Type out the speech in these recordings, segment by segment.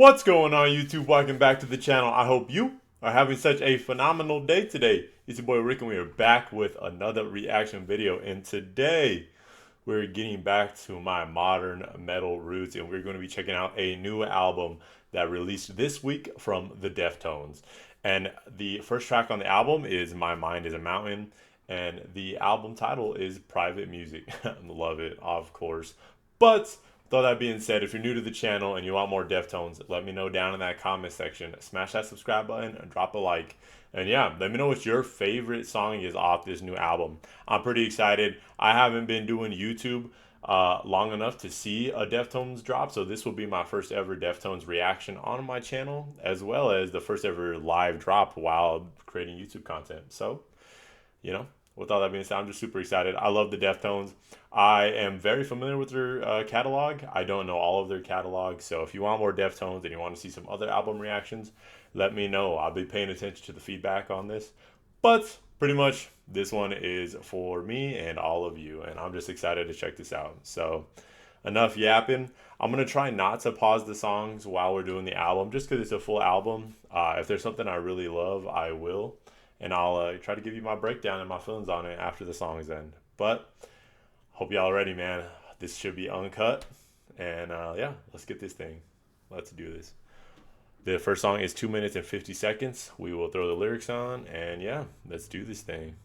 What's going on, YouTube? Welcome back to the channel. I hope you are having such a phenomenal day today. It's your boy Rick, and we are back with another reaction video. And today, we're getting back to my modern metal roots, and we're going to be checking out a new album that released this week from the Deftones. And the first track on the album is My Mind is a Mountain, and the album title is Private Music. Love it, of course. But with all that being said, if you're new to the channel and you want more Deftones, let me know down in that comment section. Smash that subscribe button and drop a like. And yeah, let me know what your favorite song is off this new album. I'm pretty excited. I haven't been doing YouTube long enough to see a Deftones drop, so this will be my first ever Deftones reaction on my channel, as well as the first ever live drop while creating YouTube content. So, you know, with all that being said, I'm just super excited. I love the Deftones. I am very familiar with their catalog. I don't know all of their catalog, so if you want more Deftones and you want to see some other album reactions, let me know. I'll be paying attention to the feedback on this. But pretty much, this one is for me and all of you, and I'm just excited to check this out. So, enough yapping. I'm gonna try not to pause the songs while we're doing the album, just because it's a full album. If there's something I really love, I will, and I'll try to give you my breakdown and my feelings on it after the songs end. But hope y'all ready, man. This should be uncut, and yeah, let's get this thing. Let's do this. The first song is 2 minutes and 50 seconds. We will throw the lyrics on, and yeah, let's do this thing.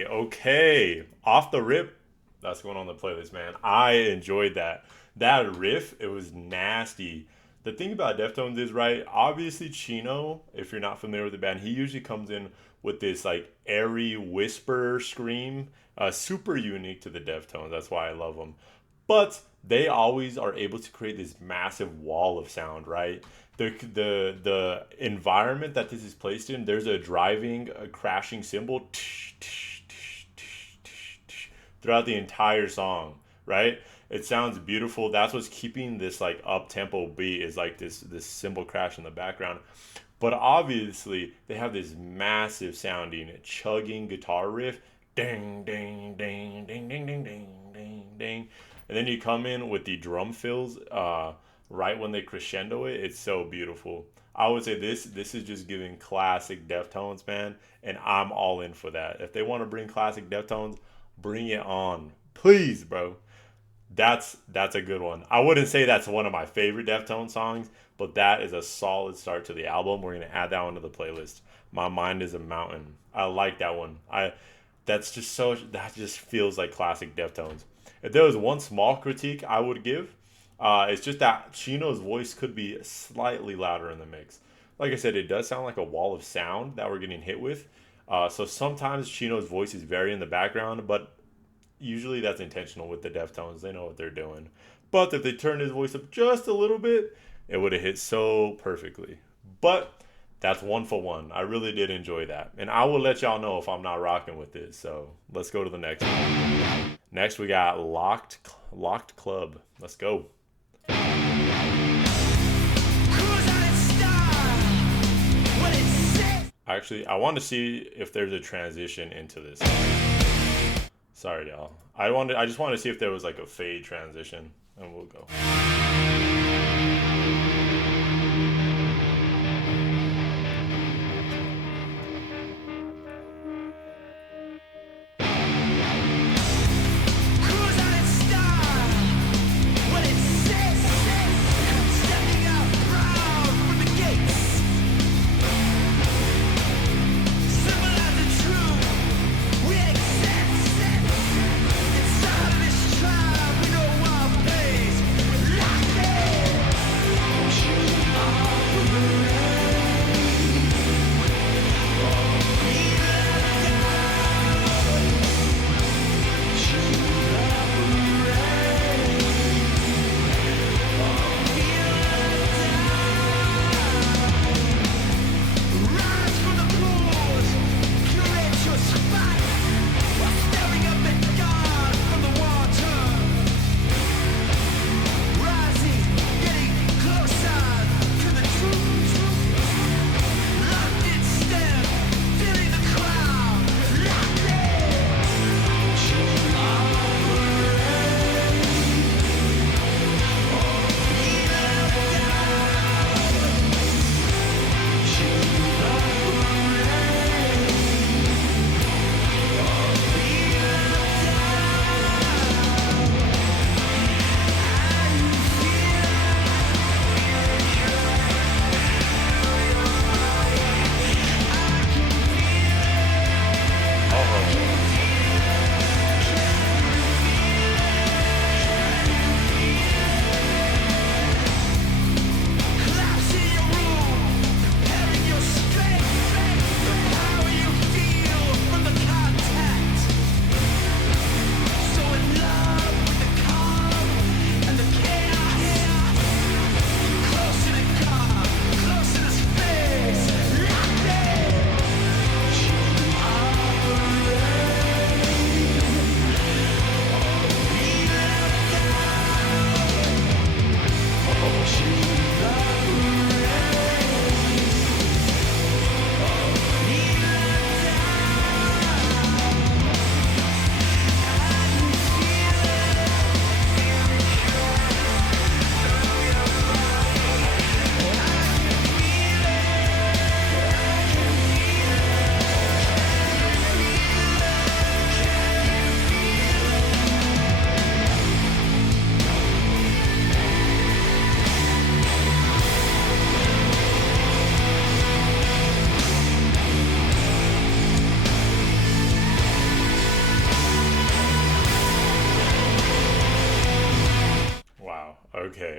Okay. Off the rip, that's going on the playlist, man. I enjoyed that. That riff, it was nasty. The thing about Deftones is, right, obviously Chino, if you're not familiar with the band, he usually comes in with this like airy whisper scream, super unique to the Deftones. That's why I love them. But they always are able to create this massive wall of sound, right? The environment that this is placed in, there's a driving, a crashing cymbal throughout the entire song, right? It sounds beautiful. That's what's keeping this like up tempo beat is like this cymbal crash in the background. But obviously, they have this massive sounding chugging guitar riff, ding ding ding ding ding ding ding ding ding, and then you come in with the drum fills right when they crescendo it. It's so beautiful. I would say this is just giving classic Deftones, man, and I'm all in for that. If they want to bring classic Deftones, bring it on, please, bro. That's a good one. I wouldn't say that's one of my favorite Deftones songs, but that is a solid start to the album. We're gonna add that one to the playlist. My Mind Is a Mountain. I like that one. That just feels like classic Deftones. If there was one small critique I would give, it's just that Chino's voice could be slightly louder in the mix. Like I said, it does sound like a wall of sound that we're getting hit with. So sometimes Chino's voice is very in the background, but usually that's intentional with the Deftones. They know what they're doing. But if they turned his voice up just a little bit, it would have hit so perfectly. But that's one for one. I really did enjoy that. And I will let y'all know if I'm not rocking with it. So let's go to the next one. Next, we got Locked Club. Let's go. Actually, I want to see if there's a transition into this. Sorry, y'all. I just wanted to see if there was like a fade transition, and we'll go.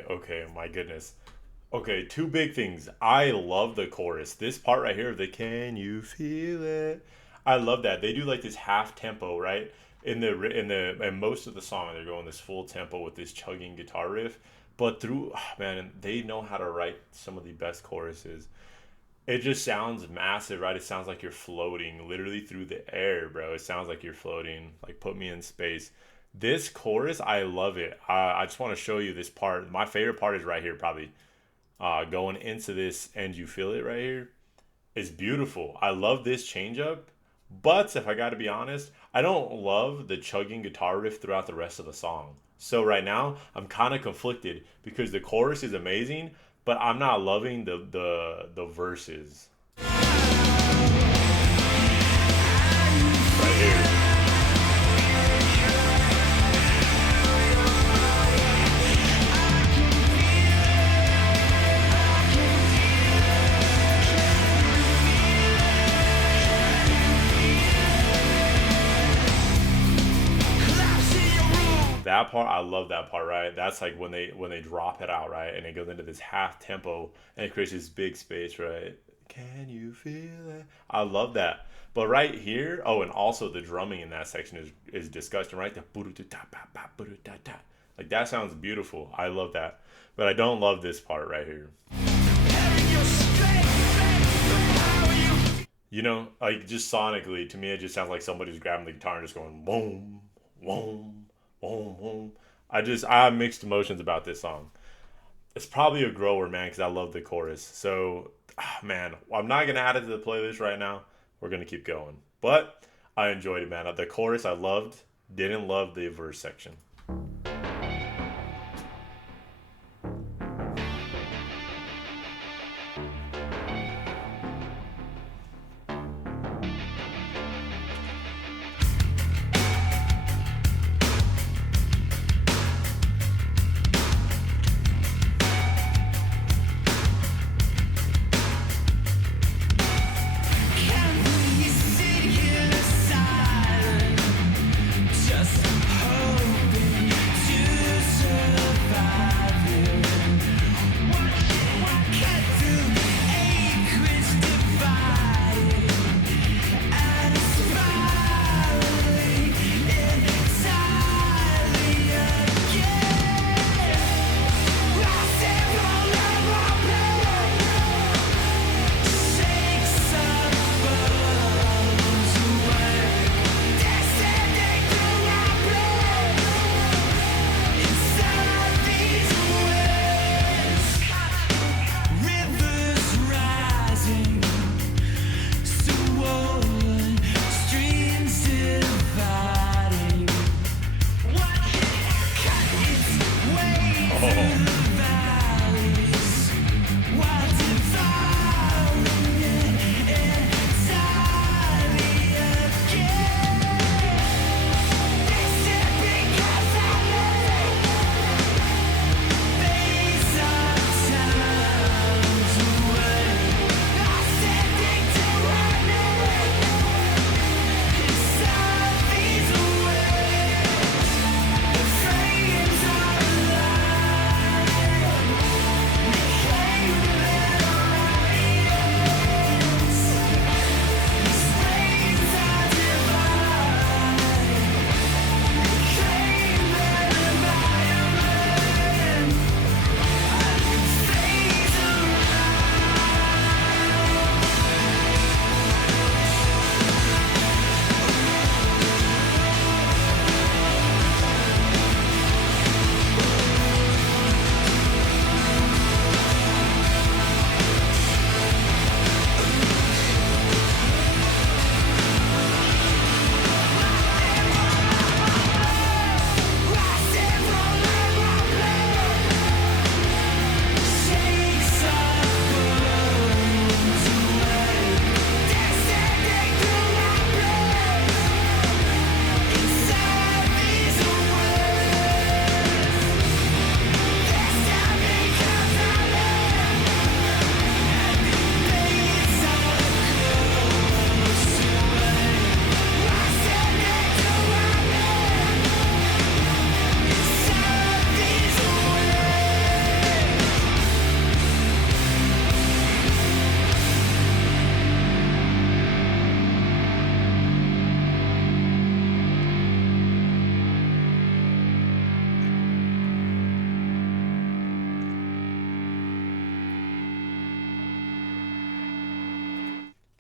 Okay, my goodness. Okay, two big things. I love the chorus. This part right here of the "Can you feel it?" I love that. They do like this half tempo, right? In most of the song, they're going this full tempo with this chugging guitar riff. But man, they know how to write some of the best choruses. It just sounds massive, right? It sounds like you're floating literally through the air, bro. It sounds like you're floating. Like put me in space. This chorus, I love it. I just want to show you this part. My favorite part is right here, probably going into this, and you feel it right here. It's beautiful. I love this change up. But if I got to be honest, I don't love the chugging guitar riff throughout the rest of the song. So right now, I'm kind of conflicted because the chorus is amazing, but I'm not loving the verses right here. That part, I love that part, right? That's like when they drop it out, right, and it goes into this half tempo and it creates this big space, right? Can you feel it? I love that. But right here, oh, and also the drumming in that section is disgusting, right? The like that sounds beautiful. I love that, but I don't love this part right here. You know, like just sonically, to me, it just sounds like somebody's grabbing the guitar and just going boom, boom, boom, boom. I have mixed emotions about this song. It's probably a grower, man, because I love the chorus. So, man, I'm not gonna add it to the playlist right now. We're gonna keep going, but I enjoyed it, man. The chorus I loved. Didn't love the verse section.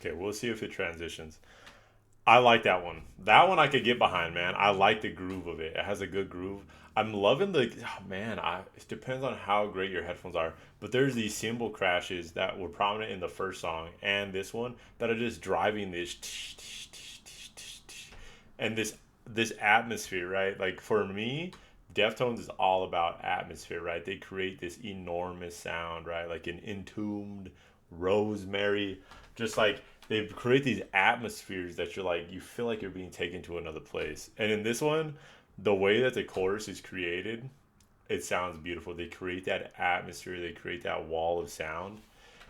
Okay, we'll see if it transitions. I like that one. That one I could get behind, man. I like the groove of it. It has a good groove. I'm loving the man. It depends on how great your headphones are, but there's these cymbal crashes that were prominent in the first song and this one that are just driving this and this atmosphere, right? Like for me, Deftones is all about atmosphere, right? They create this enormous sound, right? Like an Entombed, Rosemary, just like they create these atmospheres that you're like you feel like you're being taken to another place. And in this one, the way that the chorus is created, it sounds beautiful. They create that atmosphere, they create that wall of sound,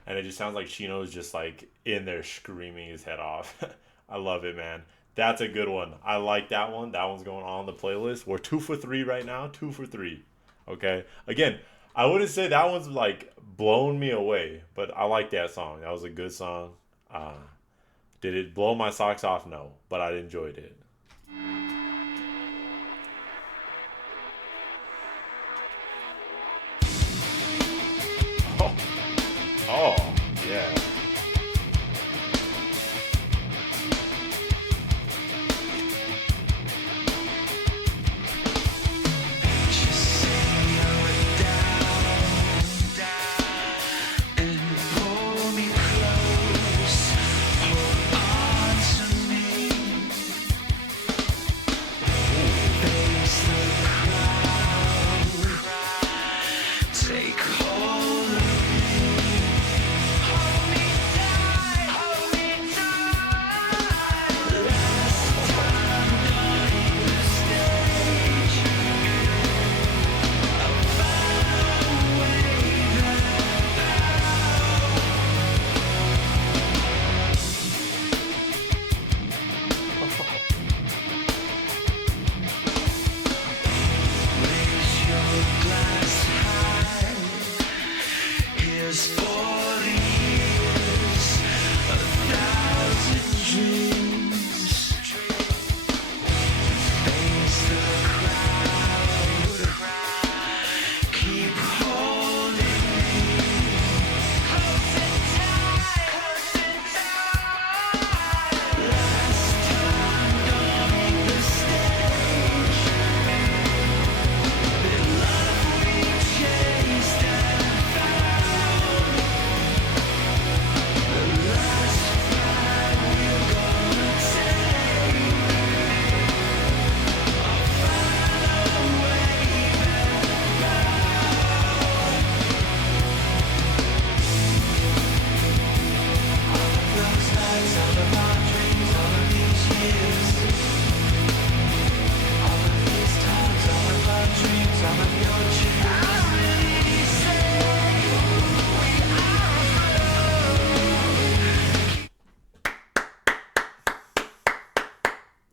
and it just sounds like Chino is just like in there screaming his head off. I love it, man. That's a good one. I like that one. That one's going on the playlist. We're 2 for 3 right now. 2 for 3. Okay. Again, I wouldn't say that one's like blown me away, but I like that song. That was a good song. Uh, did it blow my socks off? No, but I enjoyed it. Oh, oh, yeah.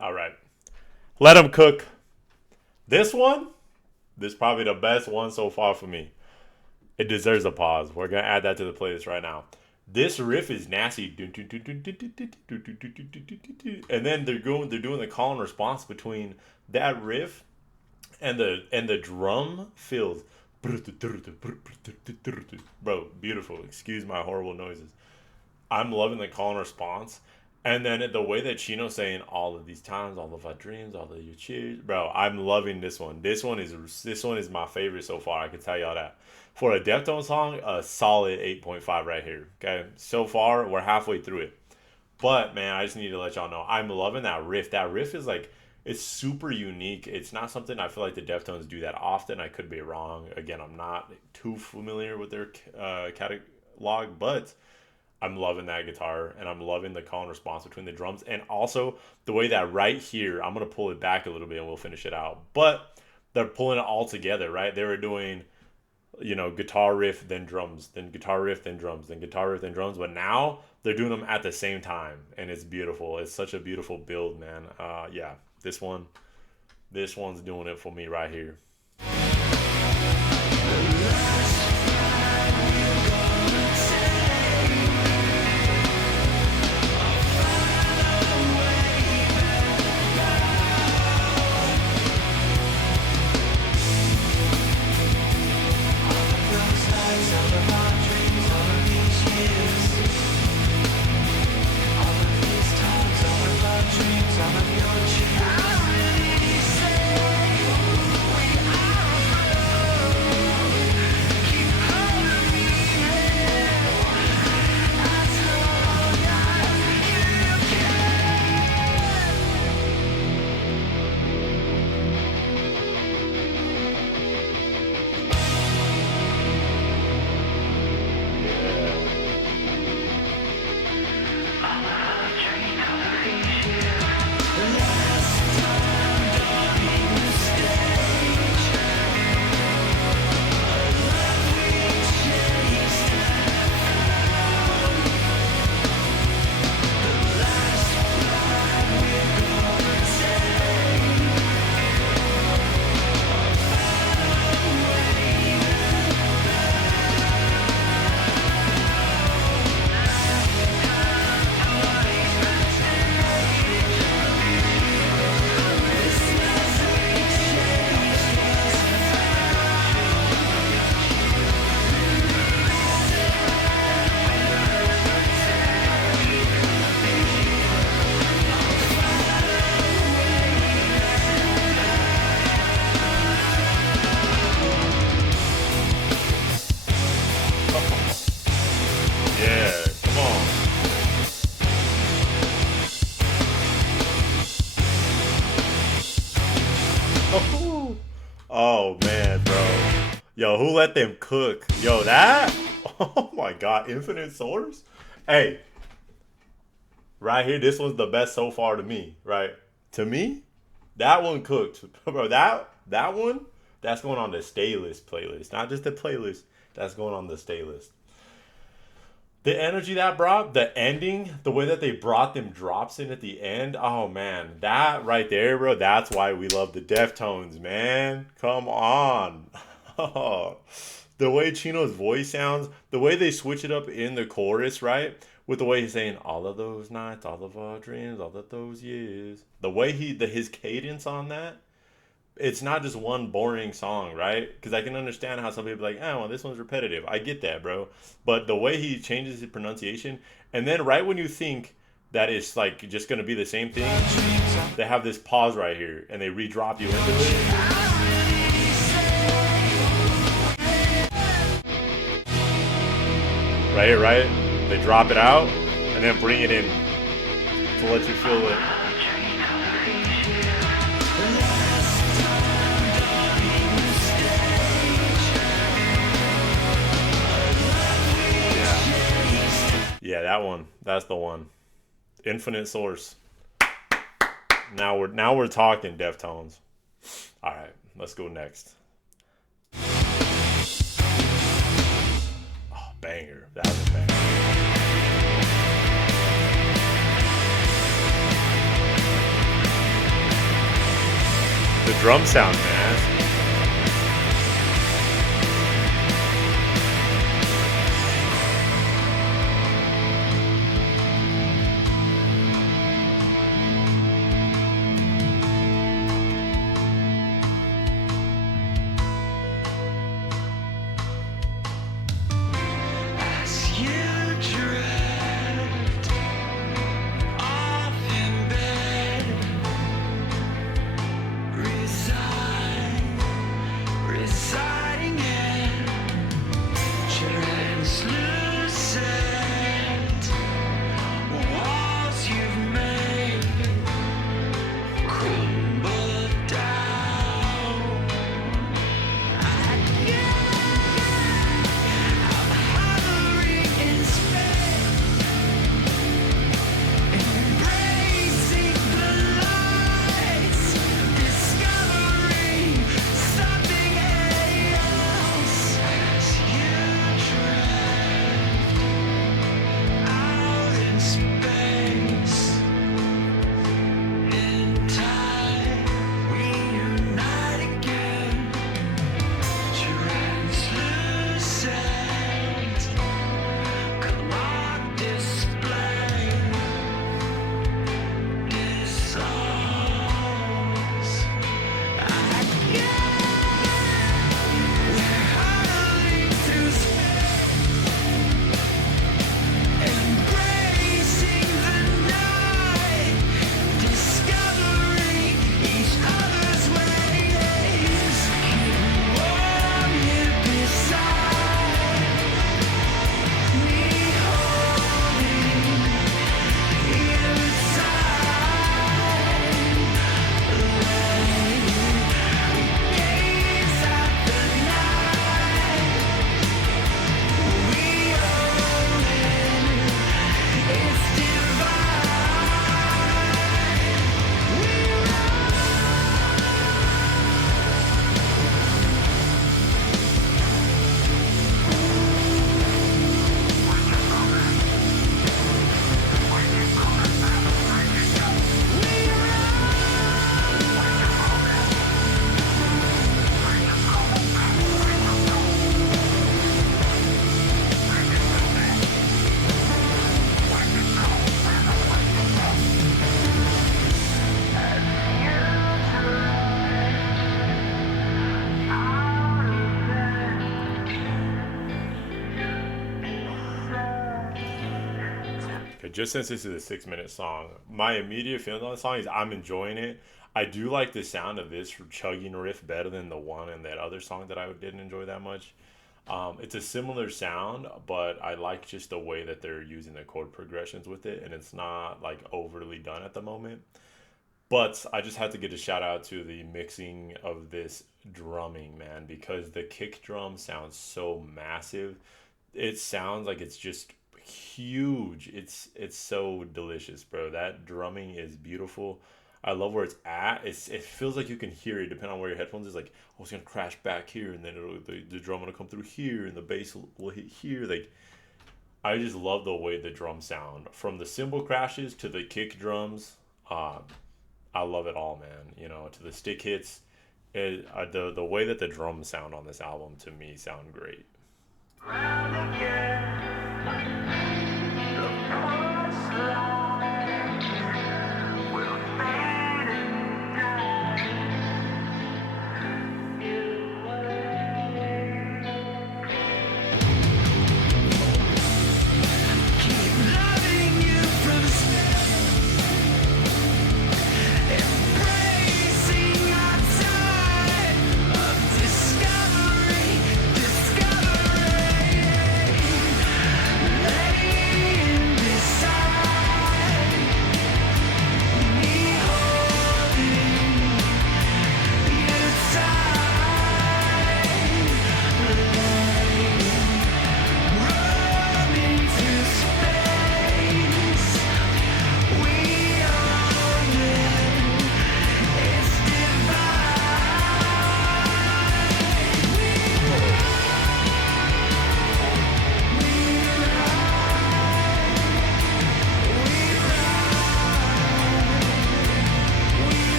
All right. Let them cook. This is probably the best one so far for me. It deserves a pause. We're going to add that to the playlist right now. This riff is nasty. And then they're doing the call and response between that riff and the drum fills. Bro, beautiful. Excuse my horrible noises. I'm loving the call and response. And then the way that Chino's saying all of these times, all of our dreams, all of your cheers, bro, I'm loving this one. This one is my favorite so far. I can tell y'all that. For a Deftones song, a solid 8.5 right here. Okay, so far we're halfway through it. But man, I just need to let y'all know I'm loving that riff. That riff is like it's super unique. It's not something I feel like the Deftones do that often. I could be wrong. Again, I'm not too familiar with their catalog, but I'm loving that guitar and I'm loving the call and response between the drums and also the way that right here, I'm going to pull it back a little bit and we'll finish it out. But they're pulling it all together, right? They were doing, guitar riff, then drums, then guitar riff, then drums, then guitar riff, then drums. But now they're doing them at the same time and it's beautiful. It's such a beautiful build, man. Yeah, this one's doing it for me right here. Dreams man, bro. Yo, who let them cook? Yo, that? Oh my god, Infinite Source? Hey, right here, this one's the best so far to me, right? To me, that one cooked. Bro, that one, that's going on the stay list playlist. Not just the playlist, that's going on the stay list. The energy that brought, the ending, the way that they brought them drops in at the end. Oh man, that right there, bro. That's why we love the Deftones, man. Come on. The way Chino's voice sounds, the way they switch it up in the chorus, right? With the way he's saying all of those nights, all of our dreams, all of those years. The way his cadence on that, it's not just one boring song, right? Because I can understand how some people are like, oh, well, this one's repetitive. I get that, bro. But the way he changes his pronunciation, and then right when you think that it's like just gonna be the same thing, they have this pause right here, and they re-drop you into it. Right here, right? They drop it out, and then bring it in to let you feel it. Yeah, that one. That's the one. Infinite Source. Now we're talking Deftones. All right, let's go next. Oh, banger. That was a banger. The drum sound, man. Just since this is a 6 minute song, my immediate feeling on the song is I'm enjoying it. I do like the sound of this chugging riff better than the one in that other song that I didn't enjoy that much. It's a similar sound, but I like just the way that they're using the chord progressions with it, and it's not like overly done at the moment. But I just had to get a shout out to the mixing of this drumming, man, because the kick drum sounds so massive. It sounds like it's just huge. It's so delicious, bro. That drumming is beautiful. I love where it's at. It feels like you can hear it depending on where your headphones is. Like, oh, it's gonna crash back here, and then the drum gonna come through here, and the bass will hit here. Like, I just love the way the drums sound from the cymbal crashes to the kick drums. Uh, I love it all, man. You know, to the stick hits. The way that the drums sound on this album to me sound great. Round again, the chorus line will fade and keep loving you from embracing our time of discovery, laying beside me, holding you tight, running through space. We own it, it's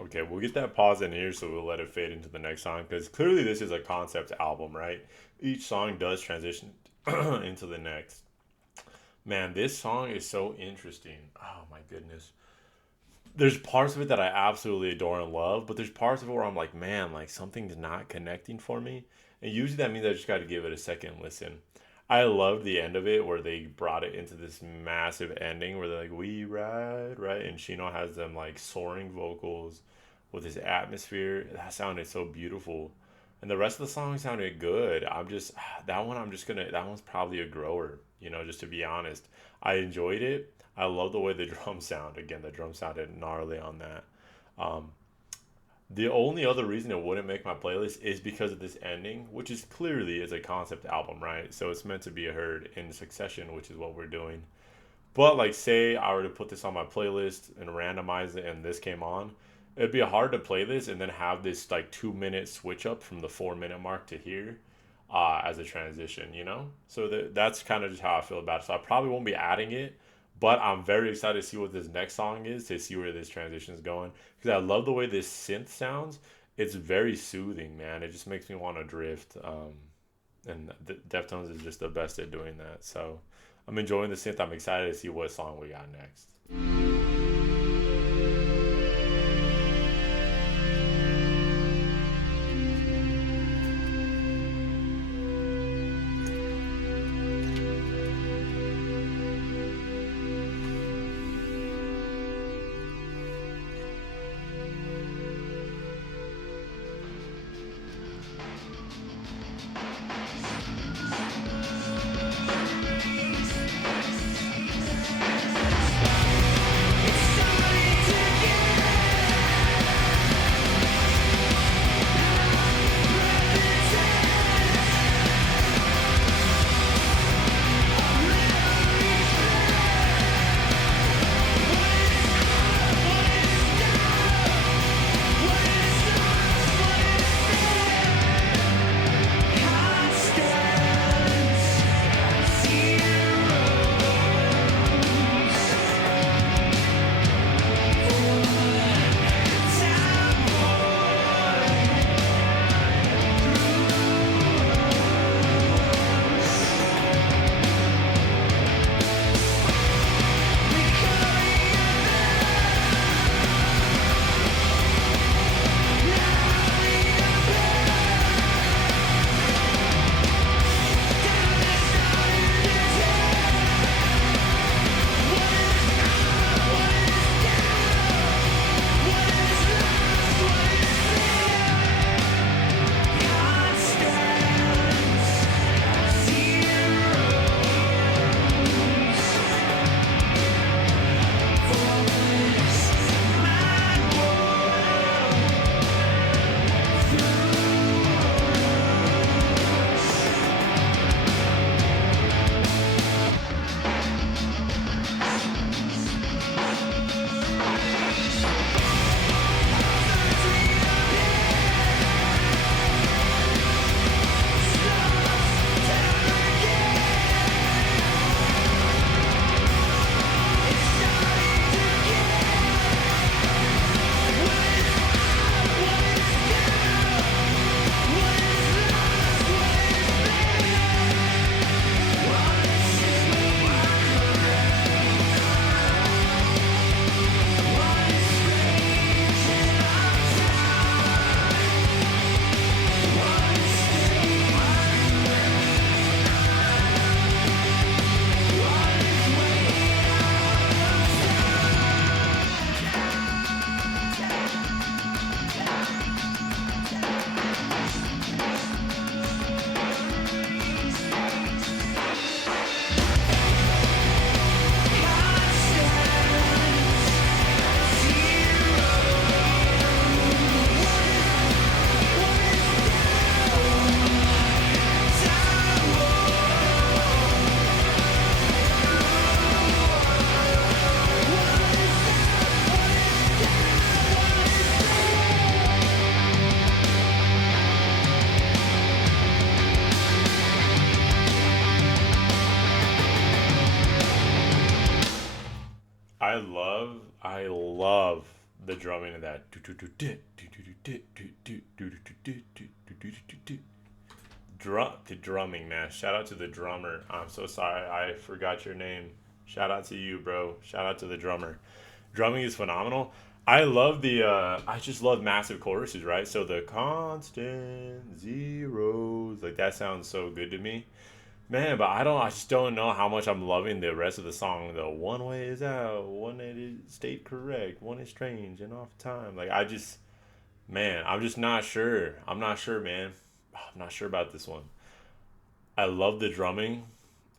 Okay, we'll get that pause in here, so we'll let it fade into the next song because clearly this is a concept album, right? Each song does transition into the next. Man, this song is so interesting. Oh my goodness. There's parts of it that I absolutely adore and love, but there's parts of it where I'm like, man, like something's not connecting for me. And usually that means I just got to give it a second listen. I love the end of it where they brought it into this massive ending where they're like, we ride, right? And Shino has them like soaring vocals with his atmosphere. That sounded so beautiful. And the rest of the song sounded good. That one's probably a grower, just to be honest. I enjoyed it. I love the way the drums sound. Again, the drum sounded gnarly on that. Um, the only other reason it wouldn't make my playlist is because of this ending, which is clearly is a concept album, right? So it's meant to be heard in succession, which is what we're doing. But like, say I were to put this on my playlist and randomize it, and this came on, it'd be hard to play this and then have this like 2 minute switch up from the 4 minute mark to here, as a transition. So that's kind of just how I feel about it. So I probably won't be adding it, but I'm very excited to see what this next song is, to see where this transition is going, because I love the way this synth sounds. It's very soothing, man. It just makes me want to drift. And Deftones is just the best at doing that. So I'm enjoying the synth. I'm excited to see what song we got next. I love the drumming of that. The drumming, man. Shout out to the drummer. I'm so sorry, I forgot your name. Shout out to you, bro. Shout out to the drummer. Drumming is phenomenal. I just love massive choruses, right? So the constant zeros, like that sounds so good to me. Man, but I just don't know how much I'm loving the rest of the song though. One way is out, one is state correct, one is strange and off time. Man, I'm just not sure. I'm not sure, man. I'm not sure about this one. I love the drumming,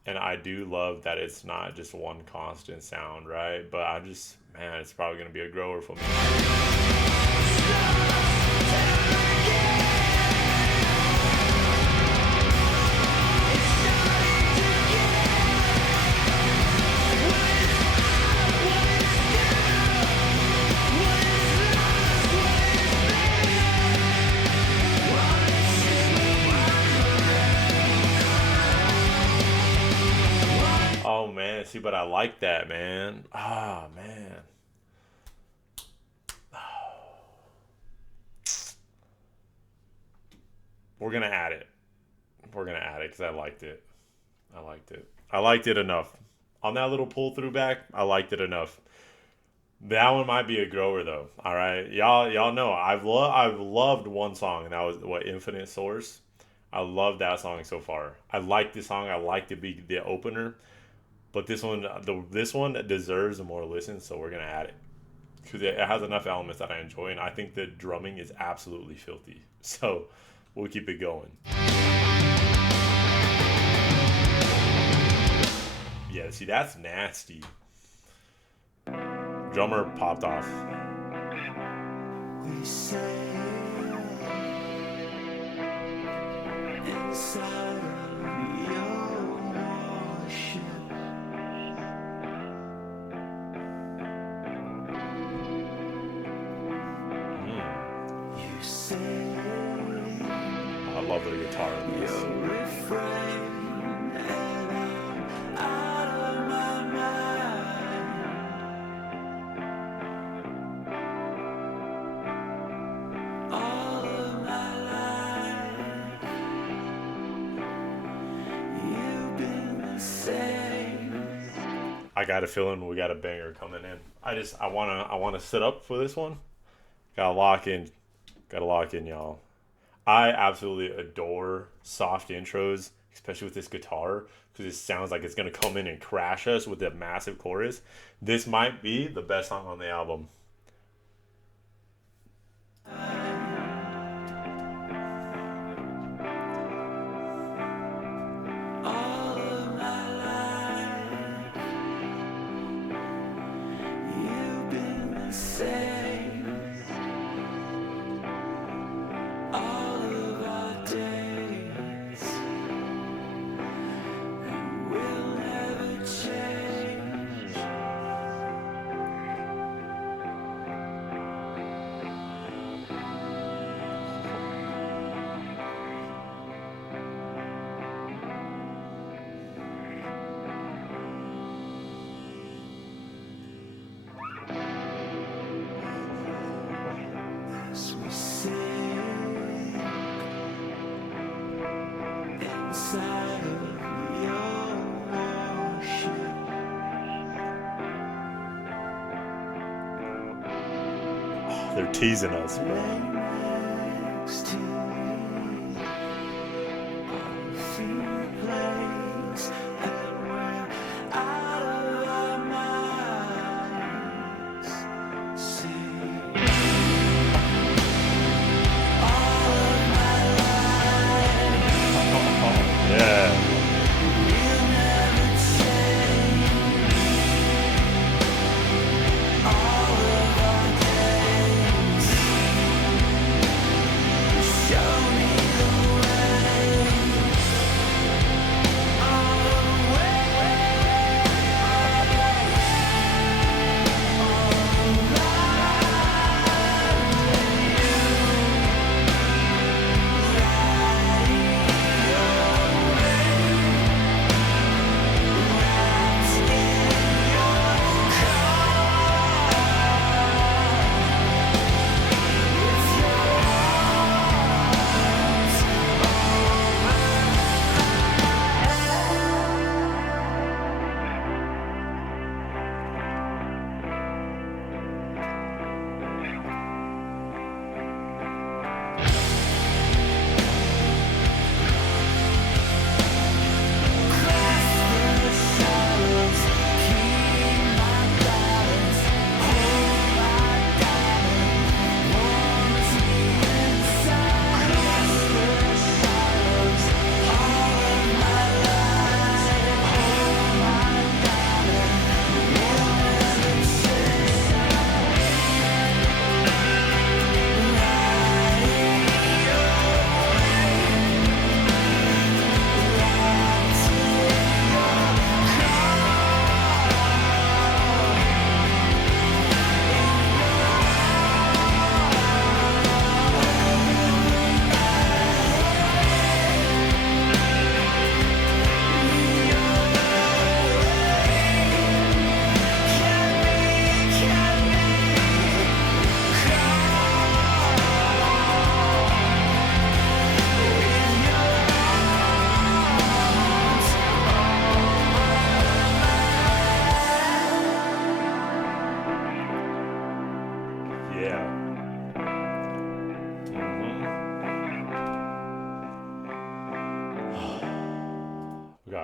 and I do love that it's not just one constant sound, right? But man, it's probably gonna be a grower for me. Oh man, see, but I like that, man. Ah, man. We're gonna add it. We're gonna add it because I liked it. I liked it. I liked it enough. On that little pull through back, I liked it enough. That one might be a grower though. All right, y'all know I've loved one song, and that was what Infinite Source. I love that song so far. I like this song. I like to be the opener, but this one deserves more listens, so we're gonna add it because it has enough elements that I enjoy, and I think the drumming is absolutely filthy. So we'll keep it going. Yeah, see, that's nasty. Drummer popped off. We say inside of your worship. You say I love the guitar in this. I got a feeling we got a banger coming in. I wanna sit up for this one. Gotta lock in, y'all. I absolutely adore soft intros, especially with this guitar, because it sounds like it's gonna come in and crash us with a massive chorus. This might be the best song on the album. They're teasing us, bro.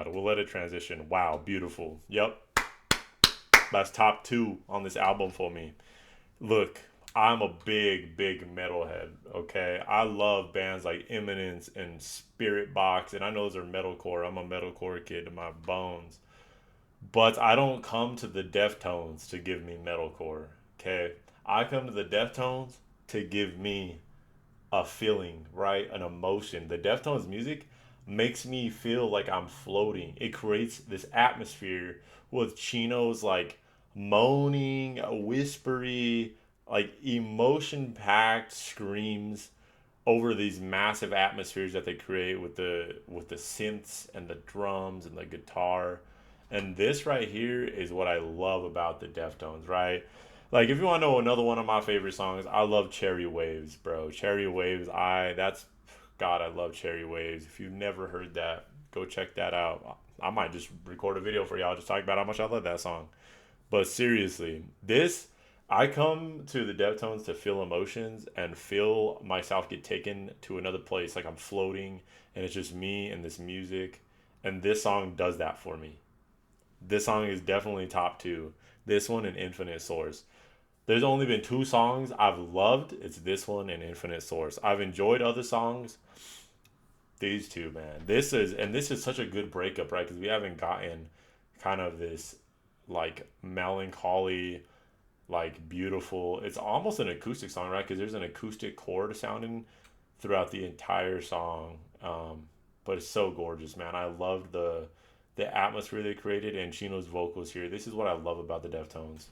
about it. We'll let it transition. Wow, beautiful. Yep, that's top two on this album for me. Look, I'm a big metalhead. Okay, I love bands like Eminence and Spirit Box, and I know those are metalcore. I'm a metalcore kid to my bones. But I don't come to the Deftones to give me metalcore. Okay, I come to the Deftones to give me a feeling, right? An emotion. The Deftones music makes me feel like I'm floating. It creates this atmosphere with Chino's like moaning, whispery, like emotion packed screams over these massive atmospheres that they create with the synths and the drums and the guitar. And this right here is what I love about the Deftones, right? Like if you want to know another one of my favorite songs, I love Cherry Waves, bro. Cherry Waves, I that's God, I love Cherry Waves. If you've never heard that, go check that out. I might just record a video for y'all just talking about how much I love that song. But seriously, this I come to the Deftones to feel emotions and feel myself get taken to another place, like I'm floating and it's just me and this music. And this song does that for me. This song is definitely top two. This one and Infinite Source. There's only been two songs I've loved. It's this one and Infinite Source. I've enjoyed other songs. These two, man. This is such a good breakup, right? Because we haven't gotten kind of this like melancholy, like beautiful. It's almost an acoustic song, right? Because there's an acoustic chord sounding throughout the entire song. But it's so gorgeous, man. I loved the atmosphere they created and Chino's vocals here. This is what I love about the Deftones.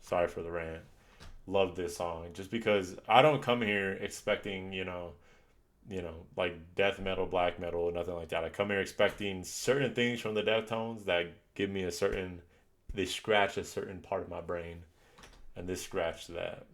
Sorry for the rant. Love this song just because I don't come here expecting like death metal, black metal, or nothing like that. I come here expecting certain things from the Deftones that give me they scratch a certain part of my brain, and this scratched that.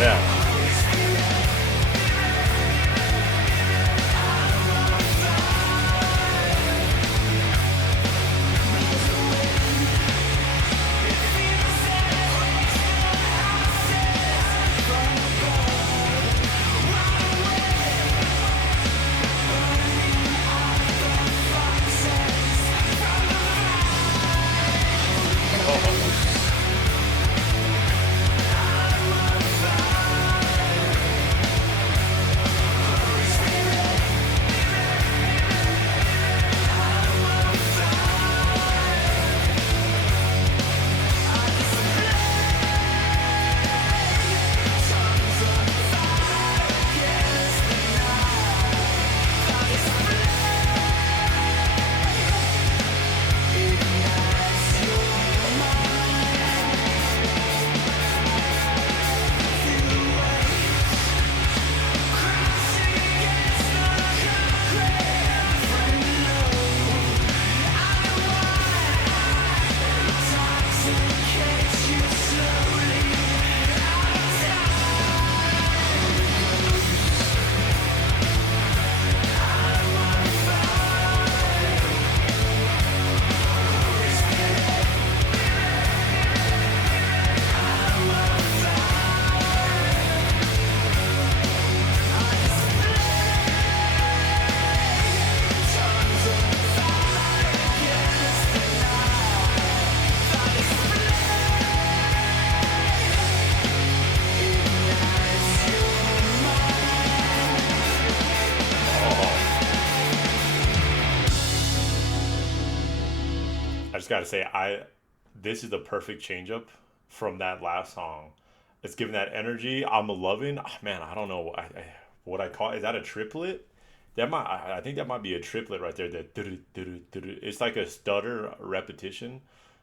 Yeah. I just gotta say, this is the perfect change up from that last song. It's giving that energy. I'm loving. Oh, man, I don't know what I call. Is that a triplet? That might. I think that might be a triplet right there. That it's like a stutter repetition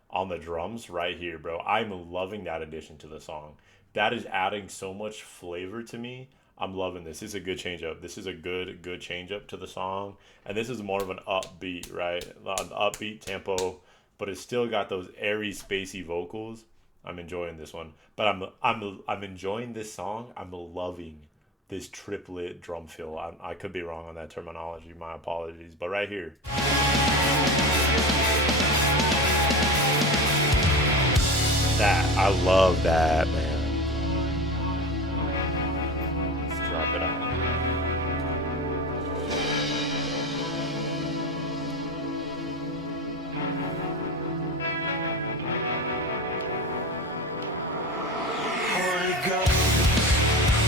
on the drums right here, bro. I'm loving that addition to the song. That is adding so much flavor to me. I'm loving this. This is a good change up. This is a good change up to the song, and this is more of an upbeat, right? An upbeat tempo, but it's still got those airy, spacey vocals. I'm enjoying this one, but I'm enjoying this song. I'm loving this triplet drum fill. I could be wrong on that terminology. My apologies, but right here, that I love that, man. Let's drop it out.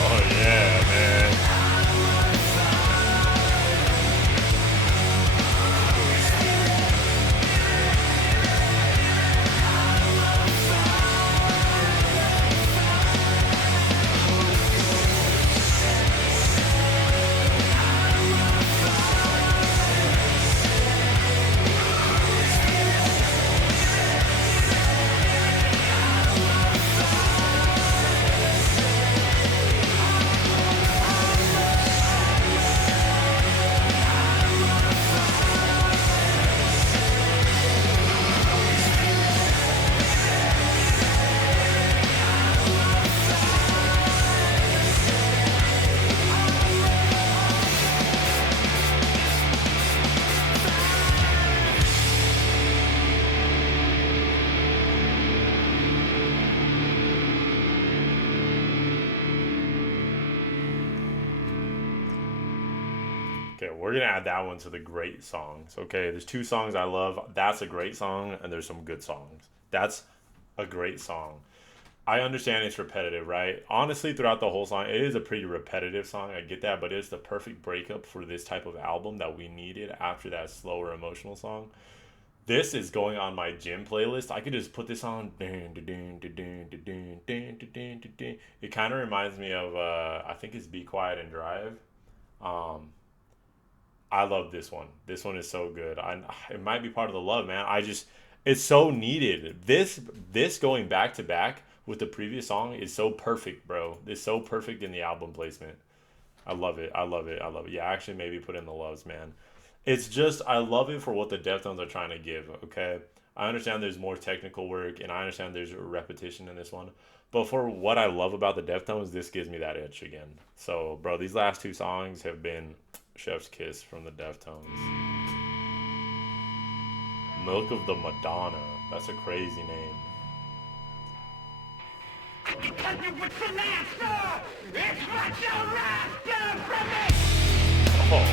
Oh yeah, man. Okay, we're gonna add that one to the great songs. Okay, there's two songs I love. That's a great song, and there's some good songs. That's a great song. I understand it's repetitive, right? Honestly, throughout the whole song, it is a pretty repetitive song. I get that, but it's the perfect breakup for this type of album that we needed after that slower emotional song. This is going on my gym playlist. I could just put this on. It kind of reminds me of, I think it's Be Quiet and Drive. Um, I love this one. This one is so good. It might be part of the love, man. It's so needed. This going back to back with the previous song is so perfect, bro. It's so perfect in the album placement. I love it. I love it. I love it. Yeah, actually, maybe put in the loves, man. It's just I love it for what the Deftones are trying to give. Okay, I understand there's more technical work, and I understand there's repetition in this one. But for what I love about the Deftones, this gives me that itch again. So, bro, these last two songs have been chef's kiss from the Deftones. Milk of the Madonna. That's a crazy name. Oh,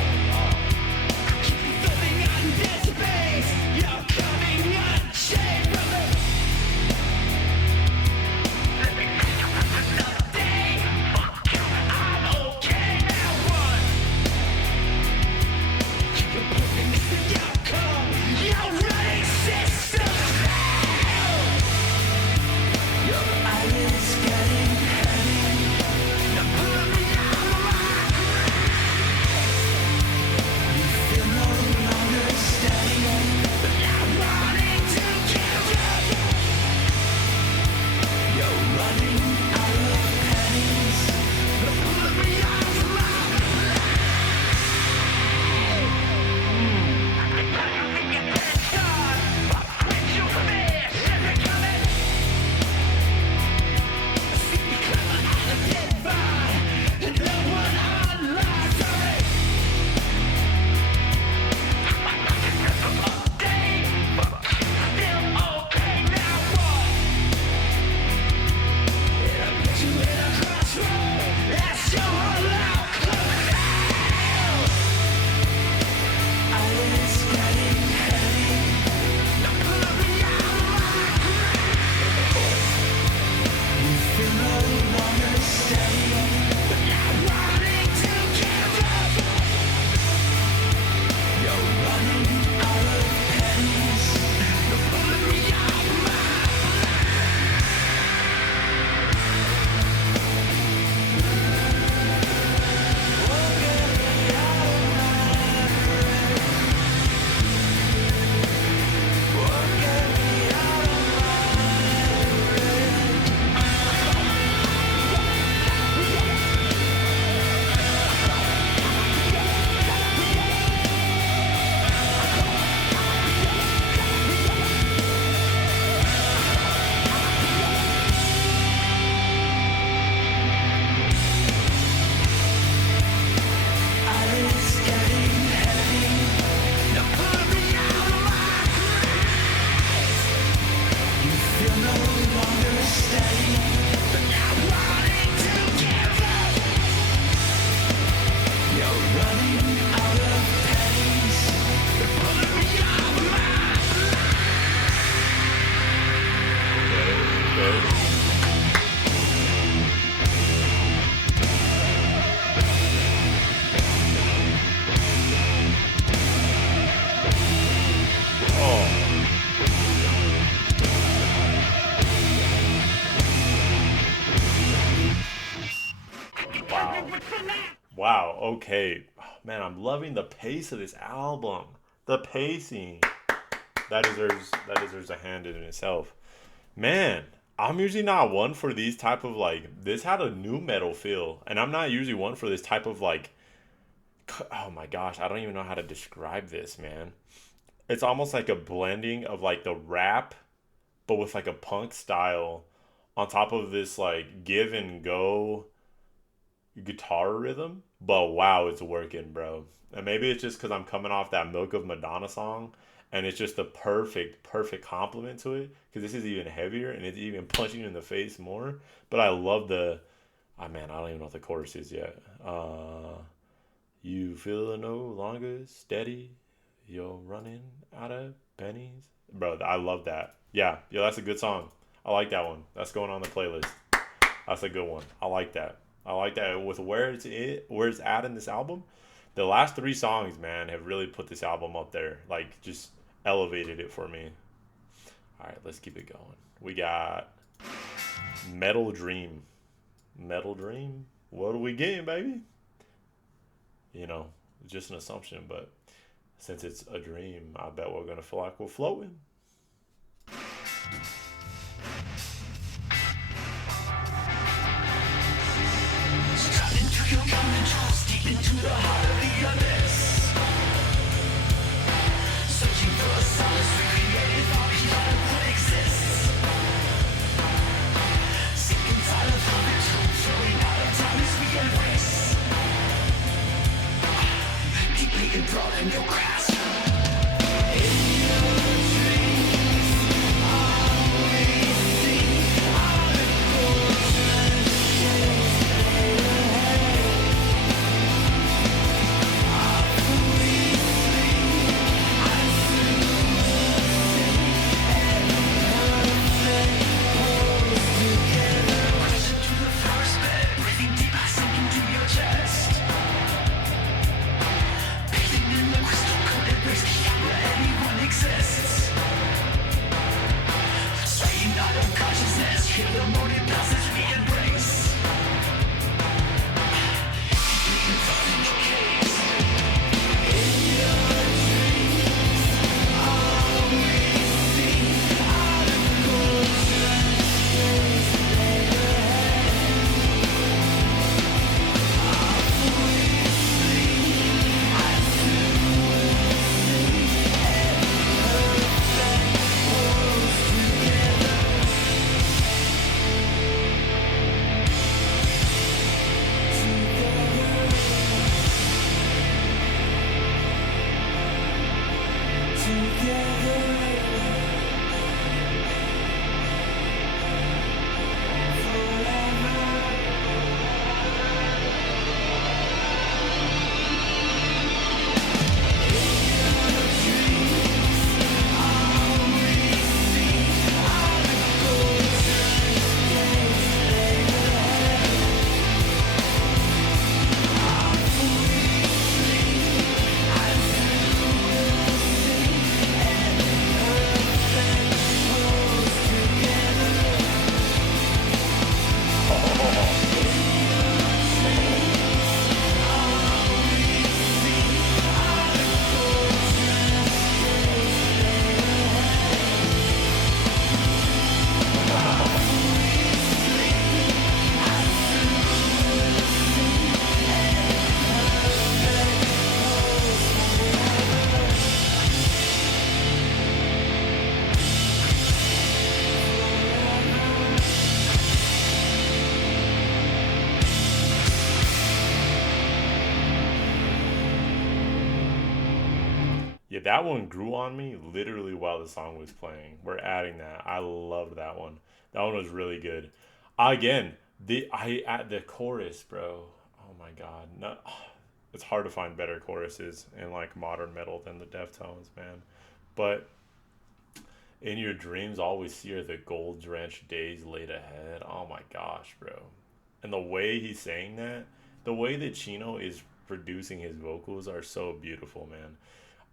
okay. Oh, man, I'm loving the pace of this album. The pacing. That deserves a hand in itself. Man, I'm usually not one for these type of like this had a new metal feel, and I'm not usually one for this type of like oh my gosh, I don't even know how to describe this, man. It's almost like a blending of like the rap but with like a punk style on top of this like give and go guitar rhythm. But wow, it's working, bro. And maybe it's just because I'm coming off that Milk of Madonna song, and it's just the perfect compliment to it. Because this is even heavier and it's even punching you in the face more. But I love the. Oh man, I don't even know what the chorus is yet. You feel no longer steady. You're running out of pennies, bro. I love that. Yeah, yeah, that's a good song. I like that one. That's going on the playlist. That's a good one. I like that. I like that with where it's at in this album. The last three songs, man, have really put this album up there. Like just elevated it for me. All right, let's keep it going. We got Metal Dream. Metal Dream. What are we getting, baby? You know, just an assumption, but since it's a dream, I bet we're gonna feel like we're floating. Into the heart of the abyss, searching for a solace recreated our beyond what exists. Sick and tired of having to flowing out of time as we embrace. Deeply enthralled in your grasp. In your dreams, always think out of Yeah, that one grew on me literally while the song was playing. We're adding that. I loved that one. That one was really good. Again, the I at the chorus, bro. Oh my god. No, it's hard to find better choruses in like modern metal than the Deftones, man. But in your dreams, always see are the gold drenched days laid ahead. Oh my gosh, bro. And the way he's saying that, the way that Chino is producing his vocals are so beautiful, man.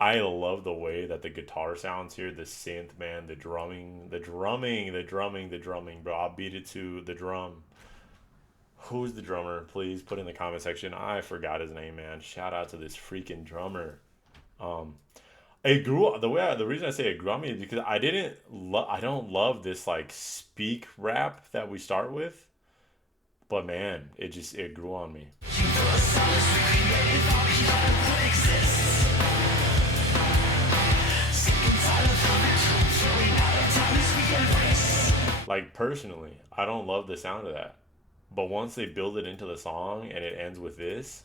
I love the way that the guitar sounds here, the synth, man, the drumming, bro. I'll beat it to the drum. Who's the drummer? Please put in the comment section. I forgot his name, man. Shout out to this freaking drummer. Um, it grew the reason I say it grew on me is because I don't love this like speak rap that we start with, but man, it grew on me. Like personally, I don't love the sound of that. But once they build it into the song and it ends with this,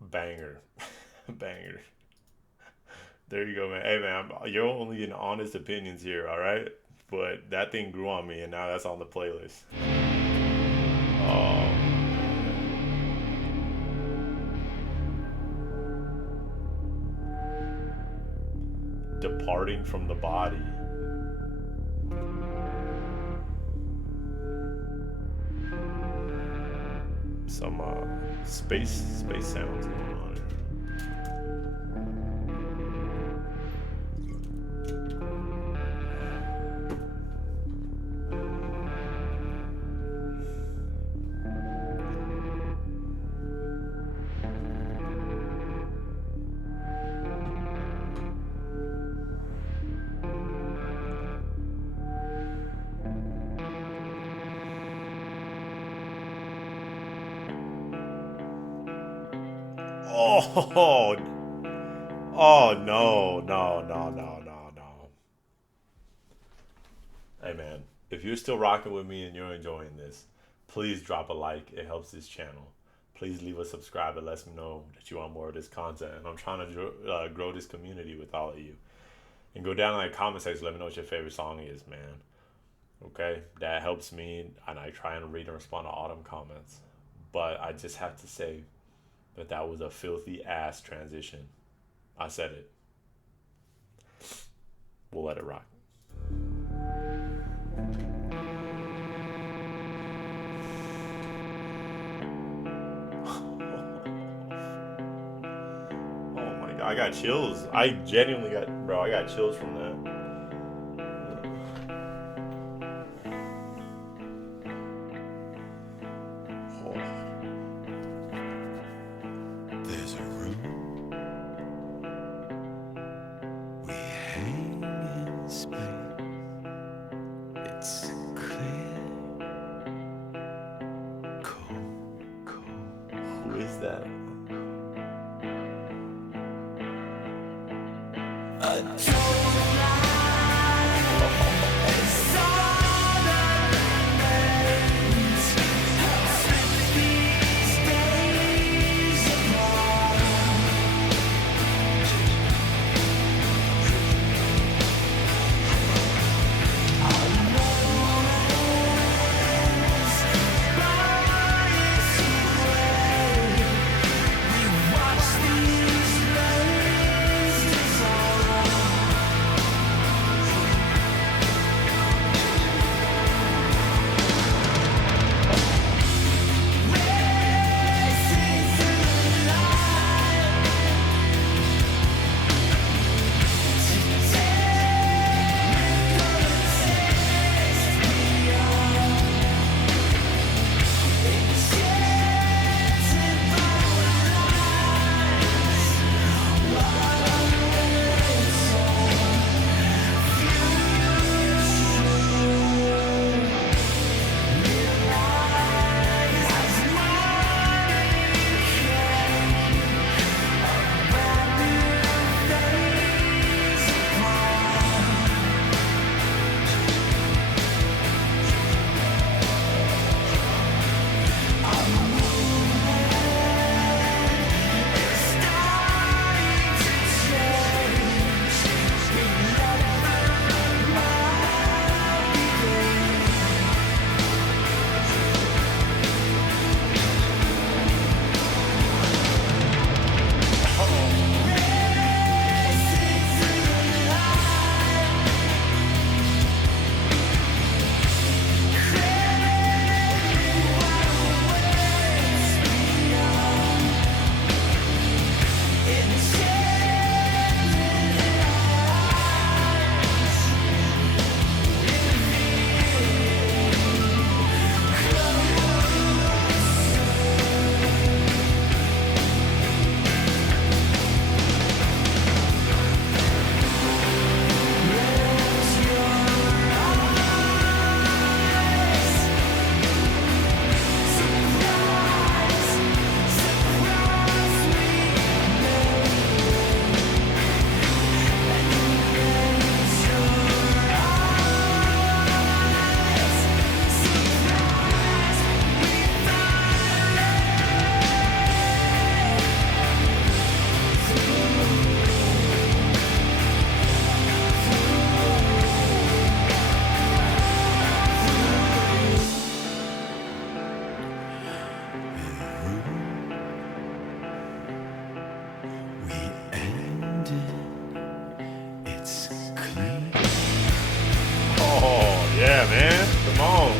banger. Banger. There you go, man. Hey, man, you're only getting honest opinions here, all right? But that thing grew on me, and now that's on the playlist. Oh, departing from the body. Some space sounds going on here. Oh, oh no. Hey man, if you're still rocking with me and you're enjoying this, please drop a like. It helps this channel. Please leave a subscribe. It lets me know that you want more of this content. And I'm trying to grow this community with all of you. And go down in the comment section. Let me know what your favorite song is, man. Okay, that helps me, and I try and read and respond to all them comments. But I just have to say that was a filthy ass transition. I said it. We'll let it rock. Oh my god, I got chills. I genuinely I got chills from that. There's a room we hang in space. It's clear, cold. Who is that? A total lie is all that remains. How spent these days apart. We watch these lanes dissolve. that, man. Come on.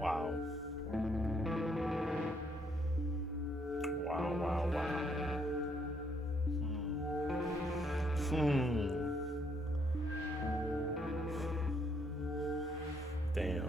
Wow. Wow, wow, wow. Hmm. Damn.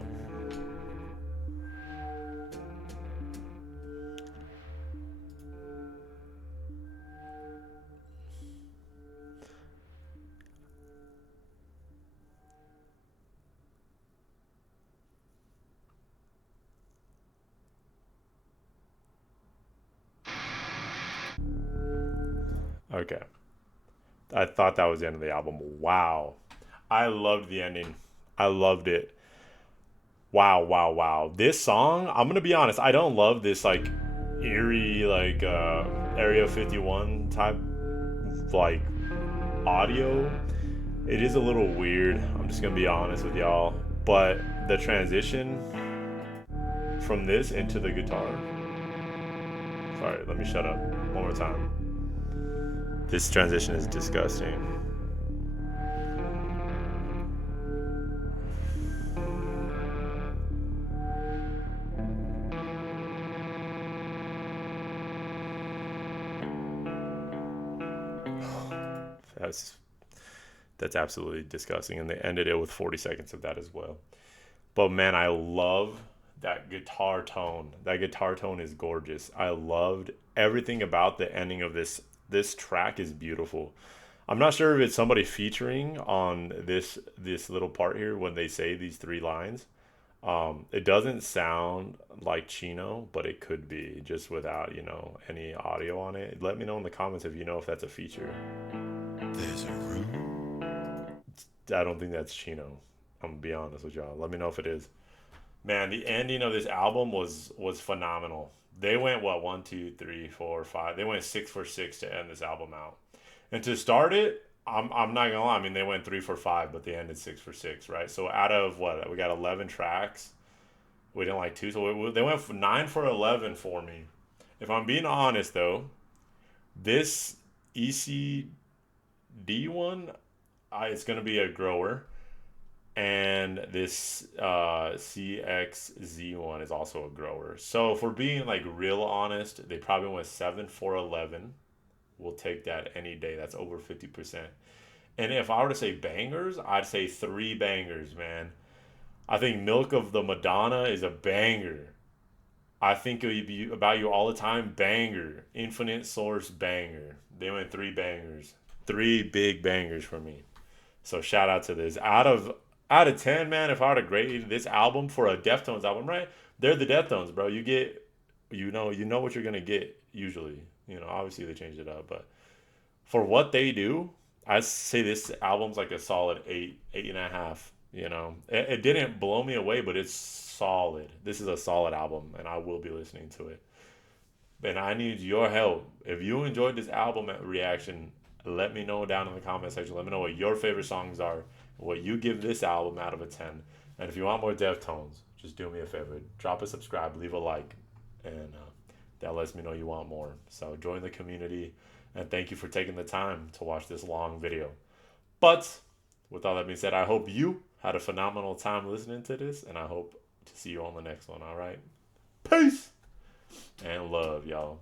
Okay. I thought that was the end of the album. Wow. I loved the ending. I loved it. Wow, wow, wow. This song, I'm gonna be honest, I don't love this like eerie like Area 51 type like audio. It is a little weird. I'm just gonna be honest with y'all. But the transition from this into the guitar. Sorry, let me shut up. One more time. This transition is disgusting. That's that's absolutely disgusting. And they ended it with 40 seconds of that as well. But man, I love that guitar tone. That guitar tone is gorgeous. I loved everything about the ending of this. This track is beautiful. I'm not sure if it's somebody featuring on this little part here when they say these three lines. It doesn't sound like Chino, but it could be just without any audio on it. Let me know in the comments if you know if that's a feature. There's a room. I don't think that's Chino. I'm gonna be honest with y'all. Let me know if it is. Man, the ending of this album was phenomenal. They went what 1, 2, 3, 4, 5. They went 6 for 6 to end this album out. And to start it, I'm not gonna lie. I mean, they went 3 for 5, but they ended 6 for 6, right? So out of what we got 11 tracks, we didn't like two, so they went 9 for 11 for me. If I'm being honest though, this ECD one, it's gonna be a grower. And this CXZ one is also a grower. So if we're being like real honest, they probably went 7 for 11. We'll take that any day. That's over 50%. And if I were to say bangers, I'd say 3 bangers, man. I think Milk of the Madonna is a banger. I think it would be About You All the Time, banger. Infinite Source, banger. They went 3 bangers. 3 big bangers for me. So shout out to this. Out of 10, man, if I were to grade this album for a Deftones album, right? They're the Deftones, bro. You know what you're gonna get usually. Obviously they changed it up, but for what they do, I say this album's like a solid 8, 8.5. It didn't blow me away, but it's solid. This is a solid album, and I will be listening to it. And I need your help. If you enjoyed this album reaction, let me know down in the comment section. Let me know what your favorite songs are, what you give this album out of a 10. And if you want more Deftones, just do me a favor. Drop a subscribe, leave a like, and that lets me know you want more. So join the community, and thank you for taking the time to watch this long video. But with all that being said, I hope you had a phenomenal time listening to this, and I hope to see you on the next one, all right? Peace and love, y'all.